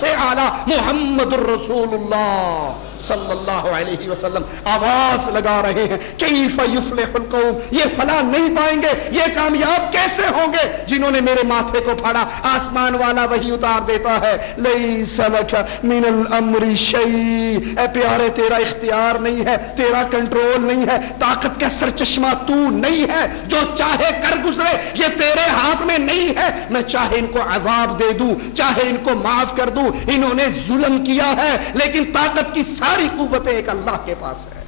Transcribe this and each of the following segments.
سے اعلیٰ محمد الرسول اللہ صلی اللہ علیہ وسلم آواز لگا رہے ہیں کیف یفلح القوم، یہ فلاح نہیں پائیں گے، یہ کامیاب کیسے ہوں گے جنہوں نے میرے ماتھے کو پھاڑا۔ آسمان والا وہی اتار دیتا ہے لیس لک من الامر شیء، اے پیارے تیرا اختیار نہیں ہے، تیرا کنٹرول نہیں ہے، طاقت کا سرچشمہ تو نہیں ہے، جو چاہے کر گزرے یہ تیرے ہاتھ میں نہیں ہے، میں چاہے ان کو عذاب دے دوں، چاہے ان کو معاف کر دوں، انہوں نے ظلم کیا ہے لیکن طاقت کی ساری قوتیں ایک اللہ کے پاس ہے۔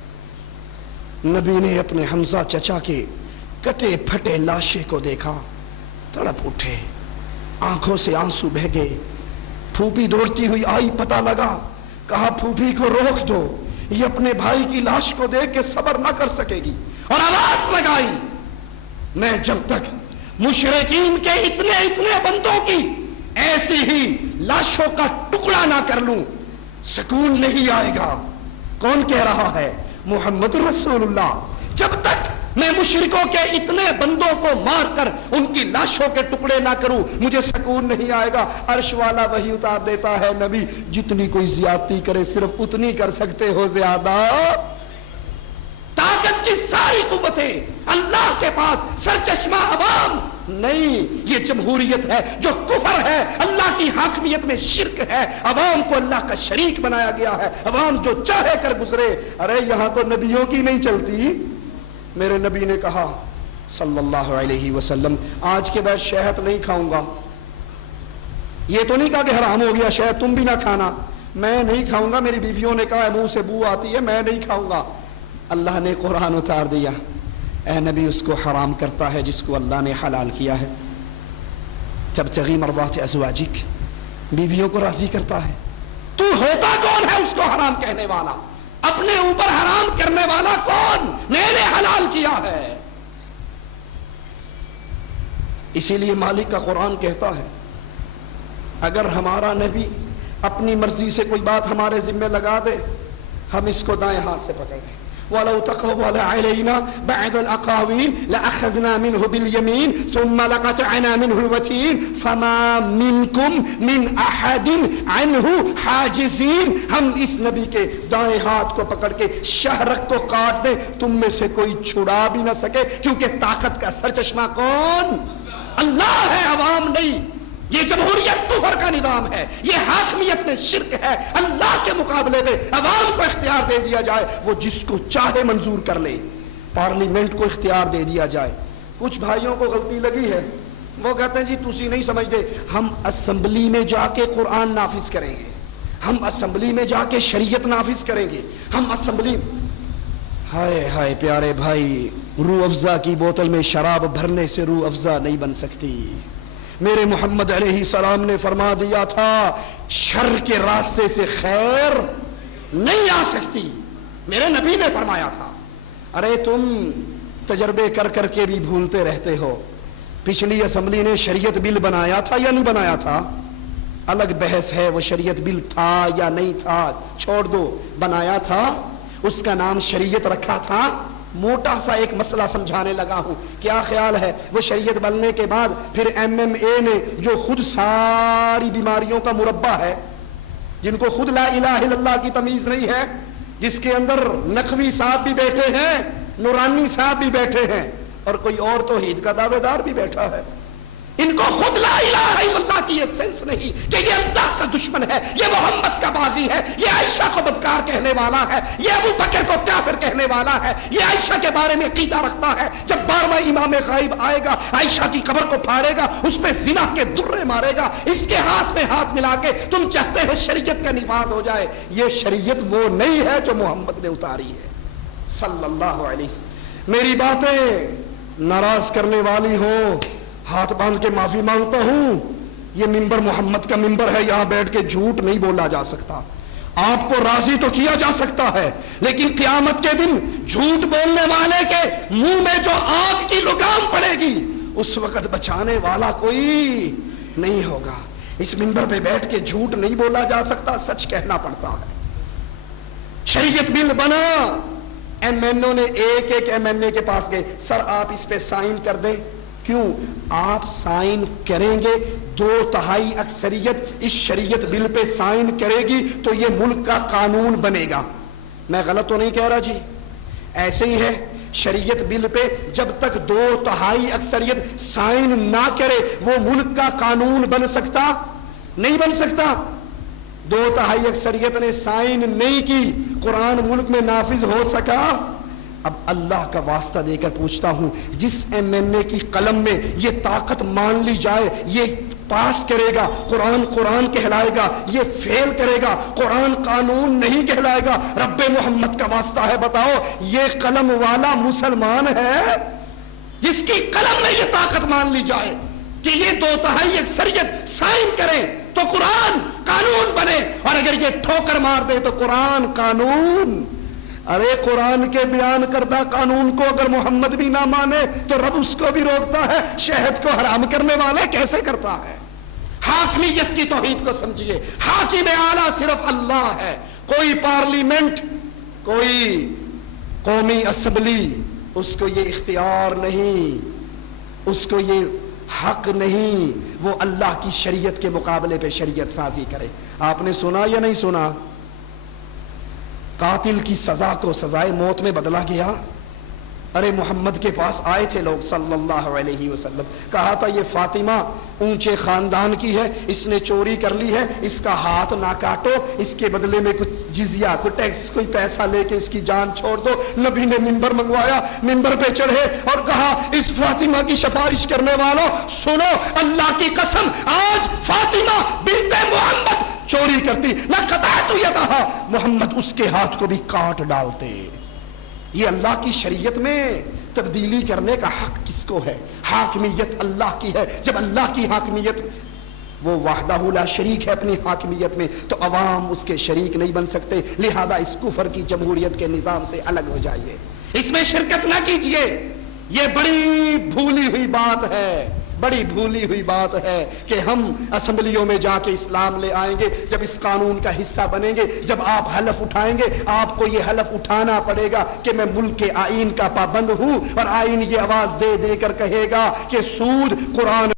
نبی نے اپنے حمزہ چچا کے کٹے پھٹے لاشے کو دیکھا، تڑپ اٹھے، آنکھوں سے آنسو بہہ گئے۔ پھوپھی دوڑتی ہوئی آئی، پتہ لگا، کہا پھوپھی کو روک دو، یہ اپنے بھائی کی لاش کو دیکھ کے صبر نہ کر سکے گی، اور آواز لگائی میں جب تک مشرکین کے اتنے بندوں کی ایسی ہی لاشوں کا ٹکڑا نہ کر لوں سکون نہیں آئے گا۔ کون کہہ رہا ہے؟ محمد رسول اللہ۔ جب تک میں مشرکوں کے اتنے بندوں کو مار کر ان کی لاشوں کے ٹکڑے نہ کروں مجھے سکون نہیں آئے گا۔ عرش والا وہی اتار دیتا ہے نبی جتنی کوئی زیادتی کرے صرف اتنی کر سکتے ہو زیادہ۔ طاقت کی ساری قوتیں اللہ کے پاس، سرچشمہ عوام نہیں۔ یہ جمہوریت ہے جو کفر ہے، اللہ کی حاکمیت میں شرک ہے، عوام کو اللہ کا شریک بنایا گیا ہے، عوام جو چاہے کر گزرے۔ ارے یہاں تو نبیوں کی نہیں چلتی۔ میرے نبی نے کہا صلی اللہ علیہ وسلم آج کے بعد شہد نہیں کھاؤں گا۔ یہ تو نہیں کہا کہ حرام ہو گیا شہد تم بھی نہ کھانا، میں نہیں کھاؤں گا۔ میری بیویوں نے کہا منہ سے بو آتی ہے، میں نہیں کھاؤں گا۔ اللہ نے قرآن اتار دیا، اے نبی اس کو حرام کرتا ہے جس کو اللہ نے حلال کیا ہے۔ تبتغی مرضات ازواجک، بیویوں کو راضی کرتا ہے۔ تو ہوتا کون ہے اس کو حرام کہنے والا؟ اپنے اوپر حرام کرنے والا کون؟ میں نے حلال کیا ہے۔ اسی لیے مالک کا قرآن کہتا ہے اگر ہمارا نبی اپنی مرضی سے کوئی بات ہمارے ذمہ لگا دے ہم اس کو دائیں ہاتھ سے پکڑ لیں۔ وَلَوْ تَقَوَّلَ عَلَيْنَا بَعْضَ الْأَقَاوِيلِ لَأَخَذْنَا مِنْهُ بِالْيَمِينِ ثُمَّ لَقَطَعْنَا مِنْهُ الْوَتِينَ فَمَا مِنْكُمْ مِنْ أَحَدٍ عَنْهُ حَاجِزِينَ۔ ہم اس نبی کے دائیں ہاتھ کو پکڑ کے شہرک کو کاٹ دیں، تم میں سے کوئی چھڑا بھی نہ سکے، کیونکہ طاقت کا سرچشمہ کون؟ اللہ ہے، عوام نہیں۔ یہ جمہوریت کفر کا نظام ہے، یہ حاکمیت میں شرک ہے۔ اللہ کے مقابلے میں عوام کو اختیار دے دیا جائے، وہ جس کو چاہے منظور کر لے۔ پارلیمنٹ کو اختیار دے دیا جائے۔ کچھ بھائیوں کو غلطی لگی ہے، وہ کہتے ہیں جی تسی نہیں سمجھتے، ہم اسمبلی میں جا کے قرآن نافذ کریں گے، ہم اسمبلی میں جا کے شریعت نافذ کریں گے، ہم اسمبلی۔ ہائے ہائے پیارے بھائی، روح افزا کی بوتل میں شراب بھرنے سے روح افزا نہیں بن سکتی۔ میرے محمد علیہ السلام نے فرما دیا تھا شر کے راستے سے خیر نہیں آ سکتی، میرے نبی نے فرمایا تھا۔ ارے تم تجربے کر کر کے بھی بھولتے رہتے ہو، پچھلی اسمبلی نے شریعت بل بنایا تھا یا نہیں بنایا تھا؟ الگ بحث ہے وہ شریعت بل تھا یا نہیں تھا، چھوڑ دو، بنایا تھا، اس کا نام شریعت رکھا تھا۔ موٹا سا ایک مسئلہ سمجھانے لگا ہوں، کیا خیال ہے وہ شریعت بننے کے بعد پھر MMA نے جو خود ساری بیماریوں کا مربع ہے، جن کو خود لا الہ الا اللہ کی تمیز نہیں ہے، جس کے اندر نقوی صاحب بھی بیٹھے ہیں، نورانی صاحب بھی بیٹھے ہیں، اور کوئی اور توحید کا دعوے دار بھی بیٹھا ہے، ان کو خود لا الہ الا اللہ کی یہ سینس نہیں کہ یہ اللہ کا دشمن ہے، یہ محمد کا باغی ہے، یہ عائشہ کو بدکار کہنے والا ہے، یہ ابو بکر کو کافر کہنے والا ہے، یہ عائشہ کے بارے میں عقیدہ رکھتا ہے جب 12واں امام غائب آئے گا عائشہ کی قبر کو پھاڑے گا، اس پہ زنا کے درے مارے گا، اس کے ہاتھ میں ہاتھ ملا کے تم چاہتے ہو شریعت کا نفاذ ہو جائے۔ یہ شریعت وہ نہیں ہے جو محمد نے اتاری ہے صلی اللہ علیہ وسلم۔ میری باتیں ناراض کرنے والی ہو ہاتھ باندھ کے معافی مانگتا ہوں، یہ منبر محمد کا منبر ہے، یہاں بیٹھ کے جھوٹ نہیں بولا جا سکتا۔ آپ کو راضی تو کیا جا سکتا ہے لیکن قیامت کے دن جھوٹ بولنے والے کے منہ میں جو آگ کی لگام پڑے گی اس وقت بچانے والا کوئی نہیں ہوگا۔ اس منبر پہ بیٹھ کے جھوٹ نہیں بولا جا سکتا، سچ کہنا پڑتا ہے۔ شریعت بل بنا، MNO نے ایک MNA کے پاس گئے، سر آپ اس پہ سائن کر دیں، کیوں؟ آپ سائن کریں گے، 2/3 اکثریت اس شریعت بل پہ سائن کرے گی تو یہ ملک کا قانون بنے گا۔ میں غلط تو نہیں کہہ رہا جی؟ ایسے ہی ہے، شریعت بل پہ جب تک 2/3 اکثریت سائن نہ کرے وہ ملک کا قانون بن سکتا نہیں، بن سکتا۔ 2/3 اکثریت نے سائن نہیں کی، قرآن ملک میں نافذ ہو سکا؟ اب اللہ کا واسطہ دے کر پوچھتا ہوں، جس MNA کی قلم میں یہ طاقت مان لی جائے یہ پاس کرے گا قرآن قرآن کہلائے گا، یہ فیل کرے گا قرآن قانون نہیں کہلائے گا، رب محمد کا واسطہ ہے بتاؤ یہ قلم والا مسلمان ہے؟ جس کی قلم میں یہ طاقت مان لی جائے کہ یہ 2/3 اکثریت سائن کریں تو قرآن قانون بنے، اور اگر یہ ٹھوکر مار دے تو قرآن قانون، ارے قرآن کے بیان کردہ قانون کو اگر محمد بھی نہ مانے تو رب اس کو بھی روکتا ہے، شہد کو حرام کرنے والے کیسے کرتا ہے؟ حاکمیت کی توحید کو سمجھیے، حاکم اعلیٰ صرف اللہ ہے، کوئی پارلیمنٹ، کوئی قومی اسمبلی اس کو یہ اختیار نہیں، اس کو یہ حق نہیں وہ اللہ کی شریعت کے مقابلے پہ شریعت سازی کرے۔ آپ نے سنا یا نہیں سنا؟ قاتل کی سزا کو سزائے موت میں بدلا گیا۔ ارے محمد کے پاس آئے تھے لوگ صلی اللہ علیہ وسلم، کہا تھا یہ فاطمہ اونچے خاندان کی ہے، اس نے چوری کر لی ہے، اس کا ہاتھ نہ کاٹو، اس کے بدلے میں کچھ جزیہ، کوئی ٹیکس، کوئی پیسہ لے کے اس کی جان چھوڑ دو۔ نبی نے منبر منگوایا، منبر پہ چڑھے اور کہا اس فاطمہ کی سفارش کرنے والوں سنو، اللہ کی قسم آج فاطمہ بنت محمد چوری کرتی لقطعت یدہا، محمد اس کے ہاتھ کو بھی کاٹ ڈالتے۔ یہ اللہ کی شریعت میں تبدیلی کرنے کا حق کس کو ہے؟ حاکمیت اللہ کی ہے۔ جب اللہ کی حاکمیت، وہ وحدہ لا شریک ہے اپنی حاکمیت میں، تو عوام اس کے شریک نہیں بن سکتے، لہذا اس کفر کی جمہوریت کے نظام سے الگ ہو جائیے، اس میں شرکت نہ کیجیے۔ یہ بڑی بھولی ہوئی بات ہے، بڑی بھولی ہوئی بات ہے کہ ہم اسمبلیوں میں جا کے اسلام لے آئیں گے، جب اس قانون کا حصہ بنیں گے، جب آپ حلف اٹھائیں گے آپ کو یہ حلف اٹھانا پڑے گا کہ میں ملک کے آئین کا پابند ہوں، اور آئین یہ آواز دے دے کر کہے گا کہ سود قرآن